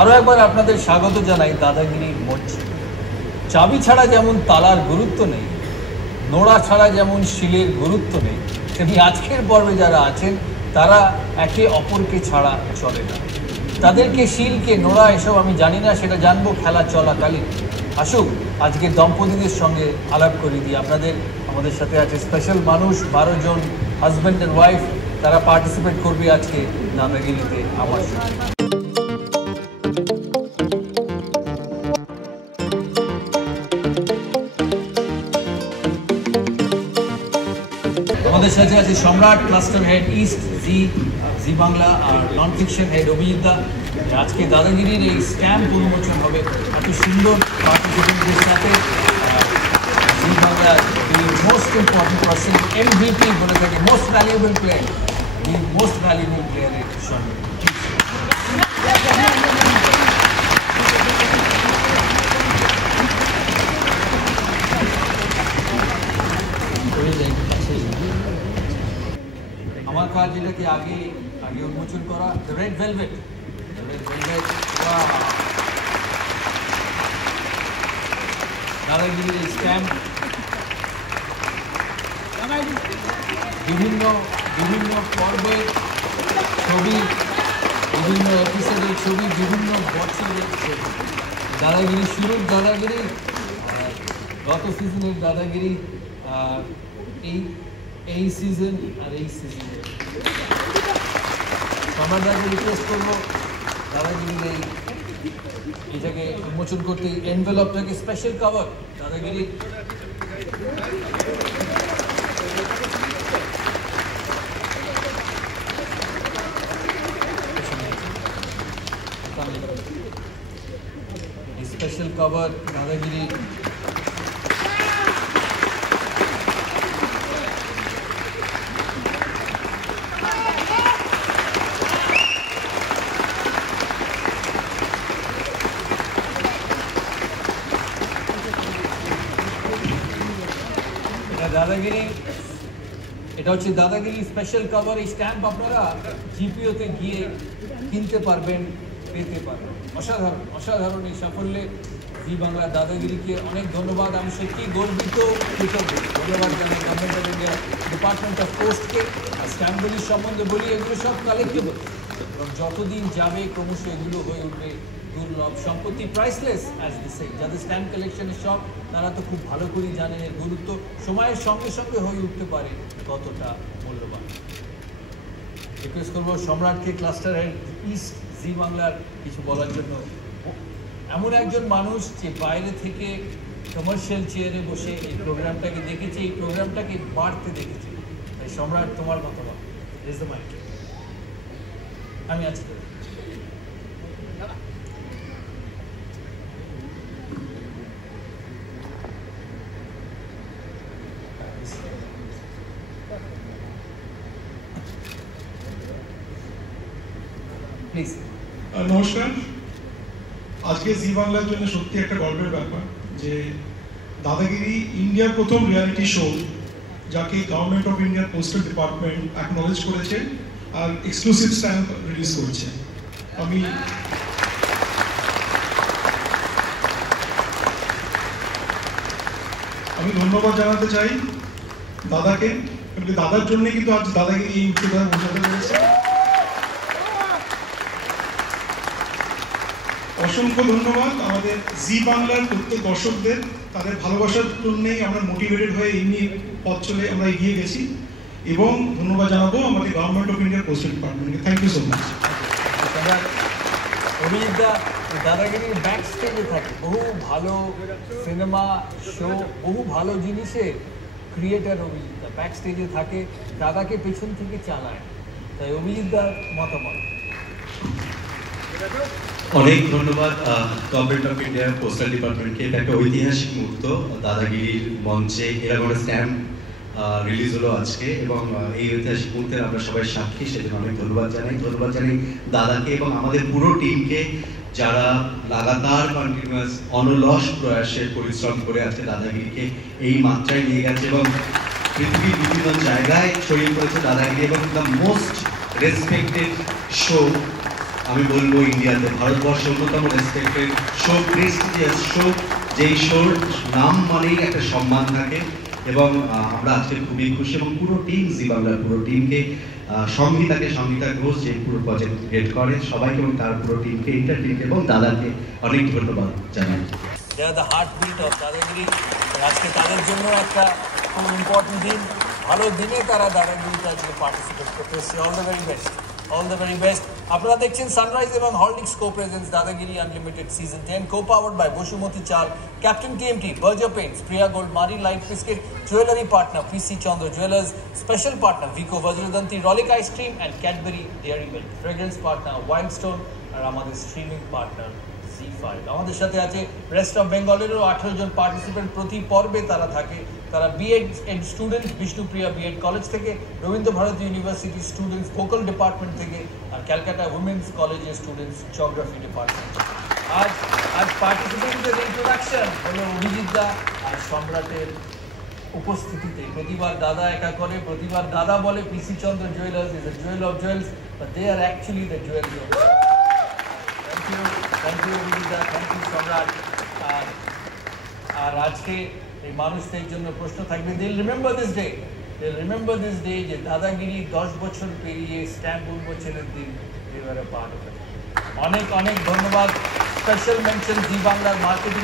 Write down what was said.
আরও একবার আপনাদের স্বাগত জানাই দাদাগিরির মঞ্চে। চাবি ছাড়া যেমন তালার গুরুত্ব নেই, নোড়া ছাড়া যেমন শিলের গুরুত্ব নেই, তেমনি আজকের পর্বে যারা আছেন তারা একে অপরকে ছাড়া চলে না। তাদেরকে শিলকে নোড়া এসব আমি জানি না, সেটা জানবো খেলা চলাকালীন। আসুক আজকে দম্পতিদের সঙ্গে আলাপ করে দিই আপনাদের। আমাদের সাথে আছে স্পেশাল মানুষ, 12 জন হাজব্যান্ড অ্যান্ড ওয়াইফ, তারা পার্টিসিপেট করবে আজকে দাদাগিরিতে আমার সঙ্গে। আমাদের সাথে আছে সম্রাট, ক্লাস্টার হেড ইস্ট, জি বাংলা, আর নন ফিকশন হেড অভিজিৎ দা। আজকে দাদাগিরির এই স্ট্যাম্প উন্মোচন হবে এত সুন্দর পার্টিসিপেন্টদের সাথে। Zee Bangla most important person, MVP বলে থাকি, most valuable player, most valuable প্লেয়ারের সঙ্গে। আমার কাজ এটাকে আগে উন্মোচন করা, রেড ভেলভেট। দাদাগিরির এই স্ট্যাম্প বিভিন্ন পর্বের ছবি, বিভিন্ন এপিসোডের ছবি, বিভিন্ন বছরের ছবি। দাদাগিরি শুরুর দাদাগিরি, গত সিজনের দাদাগিরি, এই সিজন আর এই সিজনে সম্রাটদাকে রিকোয়েস্ট করবো দাদাগিরির এটাকে উন্মোচন করতে। এনভেলপটাকে স্পেশাল কভার দাদাগিরির স্পেশাল কভার দাদাগিরি। দাদাগিরি, এটা হচ্ছে দাদাগিরি স্পেশাল কভার। এই স্ট্যাম্প আপনারা জিপিওতে গিয়ে কিনতে পারবেন, পেতে পারবেন। অসাধারণ এই সাফল্যে জি বাংলা দাদাগিরিকে অনেক ধন্যবাদ। আমি সত্যি গর্বিত, কৃতজ্ঞ। ধন্যবাদ জানাই government of India, department of পোস্টকে। আর স্ট্যাম্পগুলির সম্বন্ধে বলি, এগুলো সব কালেক্টেবল এবং যতদিন যাবে ক্রমশ এগুলো হয়ে উঠবে দুর্লভ সম্পত্তি, প্রাইসলেস অ্যাজ দি সে। যাদের স্ট্যাম্প কালেকশনের শখ তারা তো খুব ভালো করেই জানেন এর গুরুত্ব সময়ের সঙ্গে সঙ্গে হয়ে উঠতে পারে কতটা মূল্যবান। রিকোয়েস্ট করবো সম্রাটকে, ক্লাস্টার হেড ইস্ট জি বাংলার, কিছু বলার জন্য। এমন একজন মানুষ যে বাইরে থেকে কমার্শিয়াল চেয়ারে বসে এই প্রোগ্রামটাকে দেখেছে, এই প্রোগ্রামটাকে বাড়তে দেখেছে। তাই সম্রাট, তোমার মতামত। Is the mic. আমি আছি। নমস্কার। আজকে জি বাংলার জন্য সত্যি একটা গর্বের ব্যাপার যে দাদাগিরি ইন্ডিয়ার প্রথম রিয়ালিটি শো, যাকে গভর্নমেন্ট অফ ইন্ডিয়ার পোস্টাল ডিপার্টমেন্ট অ্যাকনলেজ করেছে আর এক্সক্লুসিভ স্ট্যাম্প রিলিজ করেছে। আমি ধন্যবাদ জানাতে চাই দাদাকে, দাদার জন্য কিন্তু আজ দাদাগিরি এই উচ্চতা বোঝাতে পেরেছে। অসংখ্য ধন্যবাদ আমাদের জি বাংলার প্রত্যেক দর্শকদের, তাদের ভালোবাসার জন্যই আমরা মোটিভেটেড হয়ে এমনি পথ চলে আমরা এগিয়ে গেছি। এবং ধন্যবাদ জানাবো আমাদের গভর্নমেন্ট অফ ইন্ডিয়া পোস্টাল ডিপার্টমেন্টকে। Thank you so much. Abhijit da, দাদাগিরির ব্যাক স্টেজে থাকে বহু ভালো সিনেমা শো, বহু ভালো জিনিসের ক্রিয়েটার অভিজিৎ দা ব্যাক স্টেজে থাকে, দাদাকে পেছন থেকে চালায়। তাই অভিজিৎ দার মতামত। অনেক ধন্যবাদ গভর্নমেন্ট অফ ইন্ডিয়া পোস্টাল ডিপার্টমেন্টকে। এটা একটা ঐতিহাসিক মুহূর্ত, দাদাগিরির মঞ্চে এরকম একটা স্ট্যাম্প রিলিজ হলো আজকে এবং এই ঐতিহাসিক মুহূর্তে আমরা সবাই সাক্ষী, সেজন্য অনেক ধন্যবাদ জানাই দাদাকে এবং আমাদের পুরো টিমকে, যারা লাগাতার কন্টিনিউয়াস অনলস প্রয়াসে পরিশ্রম করে আজকে দাদাগিরিকে এই মাত্রায় নিয়ে গেছে এবং পৃথিবীর বিভিন্ন জায়গায় ছড়িয়ে পড়েছে দাদাগিরি এবং দ্য মোস্ট রেসপেক্টেড শো আমি বলবো ইন্ডিয়াতে ভারতবর্ষের অন্যতম রেসপেক্টেড শো, প্রেস্টিজিয়াস শো, যেই শোর নাম মানেই একটা সম্মান থাকে। এবং আমরা আজকে খুবই খুশি এবং পুরো টিম, জি বাংলার পুরো টিমকে, সংগীতা ঘোষ যে পুরো প্রজেক্ট হেড করে, সবাইকে এবং তার পুরো টিমকে, ইন্টার টিমকে এবং দাদাকে অনেক ধন্যবাদ জানাই। They are the heartbeat of Dadagiri. আজকে তাদের জন্য একটা খুব ইম্পর্টেন্ট দিন, ভালো দিনে তারা দাদাগিরিতে আজকে পার্টিসিপেট করতে এসেছে। All the very best, all the very best. আপনারা দেখছেন সানরাইজ এবং Horlicks co presents Dadagiri unlimited season 10, co powered by Basumati চাল, captain TMT, Berger paints, Priya gold, Marie light biscuit, jewellery partner PC Chandra jewellers, special partner Vicco Vajradanti, Rollick ice cream and Cadbury Dairy Milk, fragrance partner Wild Stone, আর আমাদের streaming partner Z5। আমাদের সাথে আছে rest of বেঙ্গলেরও 18 জন participant, প্রতি পর্বে তারা থাকে। তারা B Ed student Bishnupriya B Ed college থেকে, Rabindra Bharati university students vocal department থেকে, আর ক্যালকাটা উইমেন্স কলেজের স্টুডেন্টস জিওগ্রাফি ডিপার্টমেন্ট। আজ পার্টিসিপেন্টদের ইন্ট্রোডাকশন হলো অভিজিৎ দা আর সম্রাটের উপস্থিতিতে। প্রতিবার দাদা একা করে, প্রতিবার দাদা বলে PC Chandra jewellers is a jewel of jewels, but they are actually the jewels of thank you Abhijit, thank you Samrat. আর আজকে এই মানুষদের জন্য প্রশ্ন থাকবে, দিল রিমেম্বার দিস ডে যে দাদাগিরি 10 বছর পেরিয়ে স্ট্যাম্প উন্মোচনের দিন অনেক অনেক ধন্যবাদ। স্পেশাল মেনশন জি বাংলার মার্কেটিং